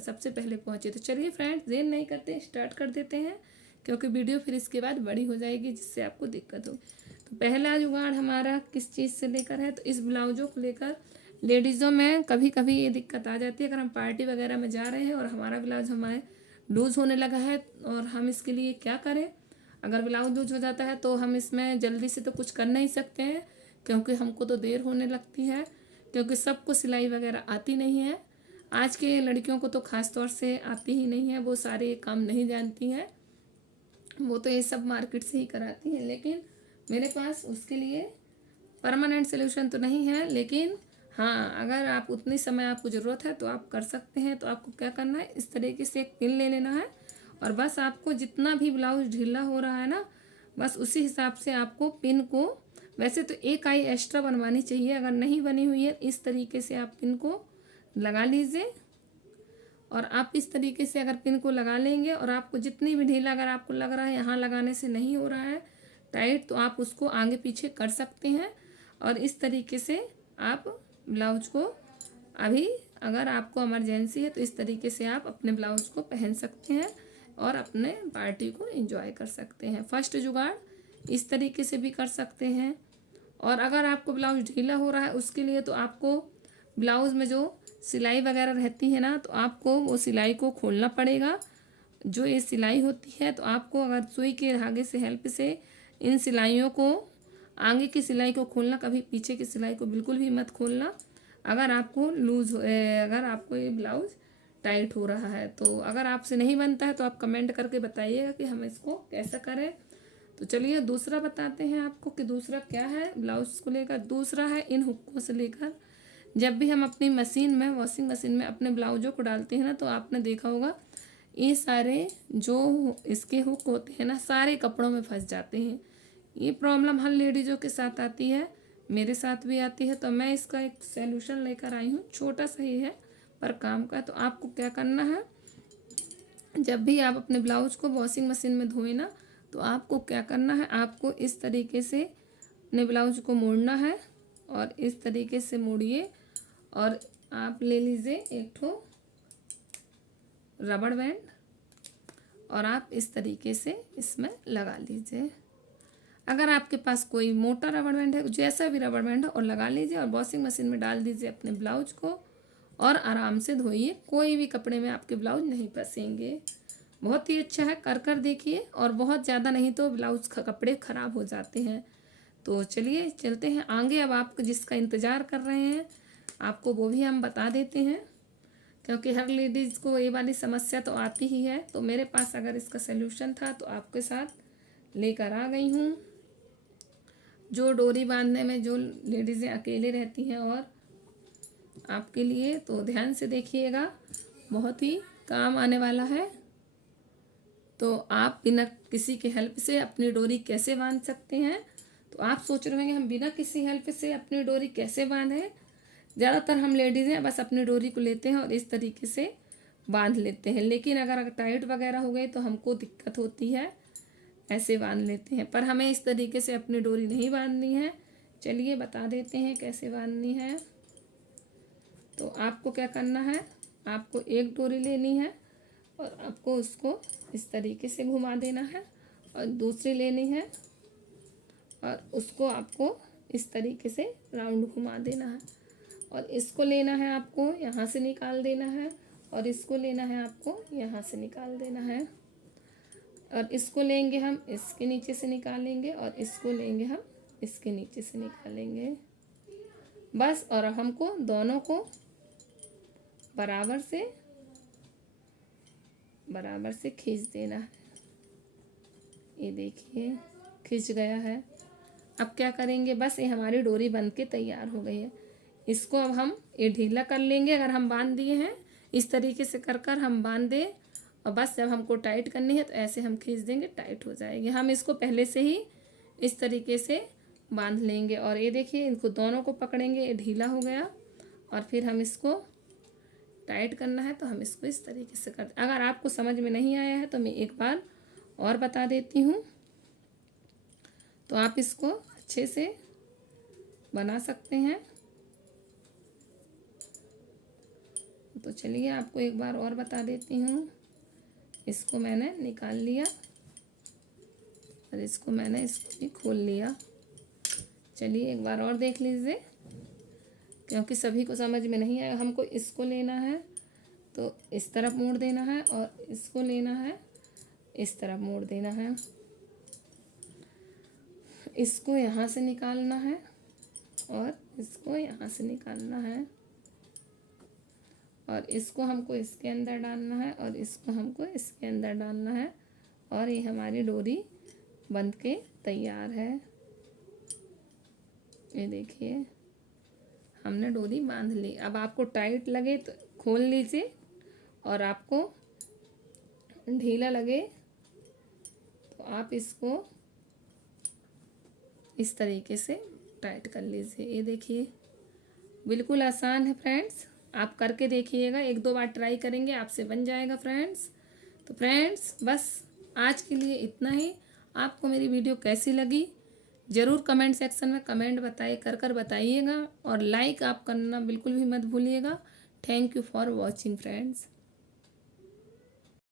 सबसे पहले पहुँचे। तो चलिए फ्रेंड्स, देर नहीं करते, स्टार्ट कर देते हैं, क्योंकि वीडियो फिर इसके बाद बड़ी हो जाएगी जिससे आपको दिक्कत हो। तो पहला जुगाड़ हमारा किस चीज़ से लेकर है, तो इस ब्लाउज़ों को लेकर लेडीज़ों में कभी कभी ये दिक्कत आ जाती है। अगर हम पार्टी वगैरह में जा रहे हैं और हमारा ब्लाउज़ हमारे लूज़ होने लगा है और हम इसके लिए क्या करें। अगर ब्लाउज लूज हो जाता है तो हम इसमें जल्दी से तो कुछ कर नहीं सकते हैं, क्योंकि हमको तो देर होने लगती है, क्योंकि सबको सिलाई वगैरह आती नहीं है। आज के लड़कियों को तो ख़ास तौर से आती ही नहीं है, वो सारे काम नहीं जानती हैं, वो तो ये सब मार्केट से ही कराती हैं। लेकिन मेरे पास उसके लिए परमानेंट सोल्यूशन तो नहीं है, लेकिन हाँ, अगर आप उतनी समय आपको ज़रूरत है तो आप कर सकते हैं। तो आपको क्या करना है, इस तरीके से एक पिन ले लेना है और बस आपको जितना भी ब्लाउज ढीला हो रहा है ना, बस उसी हिसाब से आपको पिन को, वैसे तो एक आई एक्स्ट्रा बनवानी चाहिए, अगर नहीं बनी हुई है इस तरीके से आप पिन को लगा लीजिए। और आप इस तरीके से अगर पिन को लगा लेंगे और आपको जितनी भी ढीला अगर आपको लग रहा है यहाँ लगाने से नहीं हो रहा है टाइट, तो आप उसको आगे पीछे कर सकते हैं। और इस तरीके से आप ब्लाउज को, अभी अगर आपको इमरजेंसी है तो इस तरीके से आप अपने ब्लाउज को पहन सकते हैं और अपने पार्टी को एंजॉय कर सकते हैं। फर्स्ट जुगाड़ इस तरीके से भी कर सकते हैं। और अगर आपको ब्लाउज ढीला हो रहा है उसके लिए तो आपको ब्लाउज में जो सिलाई वगैरह रहती है ना, तो आपको वो सिलाई को खोलना पड़ेगा। जो ये सिलाई होती है, तो आपको अगर सुई के धागे से हेल्प से इन सिलाइयों को, आगे की सिलाई को खोलना, कभी पीछे की सिलाई को बिल्कुल भी मत खोलना। अगर आपको अगर आपको ये ब्लाउज टाइट हो रहा है, तो अगर आपसे नहीं बनता है तो आप कमेंट करके बताइएगा कि हम इसको कैसा करें। तो चलिए दूसरा बताते हैं आपको कि दूसरा क्या है ब्लाउज को लेकर। दूसरा है इन हुक्कों से लेकर, जब भी हम अपनी मशीन में, वॉशिंग मशीन में अपने ब्लाउजों को डालते हैं ना, तो आपने देखा होगा ये सारे जो इसके हुक होते हैं ना, सारे कपड़ों में फंस जाते हैं। ये प्रॉब्लम हर लेडीज़ों के साथ आती है, मेरे साथ भी आती है। तो मैं इसका एक सलूशन लेकर आई हूँ, छोटा सा ही है पर काम का। तो आपको क्या करना है, जब भी आप अपने ब्लाउज को वॉशिंग मशीन में धोए ना, तो आपको क्या करना है, आपको इस तरीके से अपने ब्लाउज को मोड़ना है और इस तरीके से मोड़िए और आप ले लीजिए एक ठो रबड़ बैंड और आप इस तरीके से इसमें लगा लीजिए। अगर आपके पास कोई मोटा रबड़ बैंड है, जैसा भी रबड़ बैंड है, और लगा लीजिए और वॉशिंग मशीन में डाल दीजिए अपने ब्लाउज को और आराम से धोइए। कोई भी कपड़े में आपके ब्लाउज नहीं फंसेंगे। बहुत ही अच्छा है, कर कर देखिए। और बहुत ज़्यादा नहीं तो ब्लाउज कपड़े ख़राब हो जाते हैं। तो चलिए चलते हैं आगे। अब आप जिसका इंतज़ार कर रहे हैं आपको वो भी हम बता देते हैं, क्योंकि हर लेडीज़ को ये वाली समस्या तो आती ही है। तो मेरे पास अगर इसका सलूशन था तो आपके साथ लेकर आ गई हूँ। जो डोरी बांधने में जो लेडीज़ें अकेले रहती हैं, और आपके लिए तो ध्यान से देखिएगा, बहुत ही काम आने वाला है। तो आप बिना किसी के हेल्प से अपनी डोरी कैसे बांध सकते हैं। तो आप सोच रहे होंगे हम बिना किसी हेल्प से अपनी डोरी कैसे बांधें। ज़्यादातर हम लेडीज़ें बस अपनी डोरी को लेते हैं और इस तरीके से बांध लेते हैं, लेकिन अगर टाइट वगैरह हो गई तो हमको दिक्कत होती है, ऐसे बांध लेते हैं। पर हमें इस तरीके से अपनी डोरी नहीं बांधनी है। चलिए बता देते हैं कैसे बांधनी है। तो आपको क्या करना है, आपको एक डोरी लेनी है और आपको उसको इस तरीके से घुमा देना है, और दूसरी लेनी है और उसको आपको इस तरीके से राउंड घुमा देना है, और इसको लेना है आपको यहाँ से निकाल देना है, और इसको लेना है आपको यहाँ से निकाल देना है, और इसको लेंगे हम इसके नीचे से निकालेंगे, और इसको लेंगे हम इसके नीचे से निकालेंगे बस। और हमको दोनों को बराबर से खींच देना है। ये देखिए खींच गया है। अब क्या करेंगे, बस ये हमारी डोरी बन के तैयार हो गई है। इसको अब हम ये ढीला कर लेंगे। अगर हम बांध दिए हैं इस तरीके से कर कर हम बांध दें, और बस जब हमको टाइट करनी है तो ऐसे हम खींच देंगे, टाइट हो जाएगी। हम इसको पहले से ही इस तरीके से बांध लेंगे। और ये देखिए इनको दोनों को पकड़ेंगे, ये ढीला हो गया, और फिर हम इसको टाइट करना है तो हम इसको इस तरीके से करते। अगर आपको समझ में नहीं आया है तो मैं एक बार और बता देती हूँ, तो आप इसको अच्छे से बना सकते हैं। तो चलिए आपको एक बार और बता देती हूँ। इसको मैंने निकाल लिया और इसको मैंने इसको भी खोल लिया। चलिए एक बार और देख लीजिए, क्योंकि सभी को समझ में नहीं आएगा। हमको इसको लेना है तो इस तरफ मोड़ देना है, और इसको लेना है इस तरफ मोड़ देना है। इसको यहाँ से निकालना है और इसको यहाँ से निकालना है, और इसको हमको इसके अंदर डालना है और इसको हमको इसके अंदर डालना है, और ये हमारी डोरी बंध के तैयार है। ये देखिए हमने डोरी बांध ली। अब आपको टाइट लगे तो खोल लीजिए, और आपको ढीला लगे तो आप इसको इस तरीके से टाइट कर लीजिए। ये देखिए बिल्कुल आसान है फ्रेंड्स, आप करके देखिएगा। एक दो बार ट्राई करेंगे आपसे बन जाएगा फ्रेंड्स। तो फ्रेंड्स बस आज के लिए इतना ही। आपको मेरी वीडियो कैसी लगी ज़रूर कमेंट सेक्शन में कमेंट कर बताइएगा, और लाइक आप करना बिल्कुल भी मत भूलिएगा। Thank you for watching friends.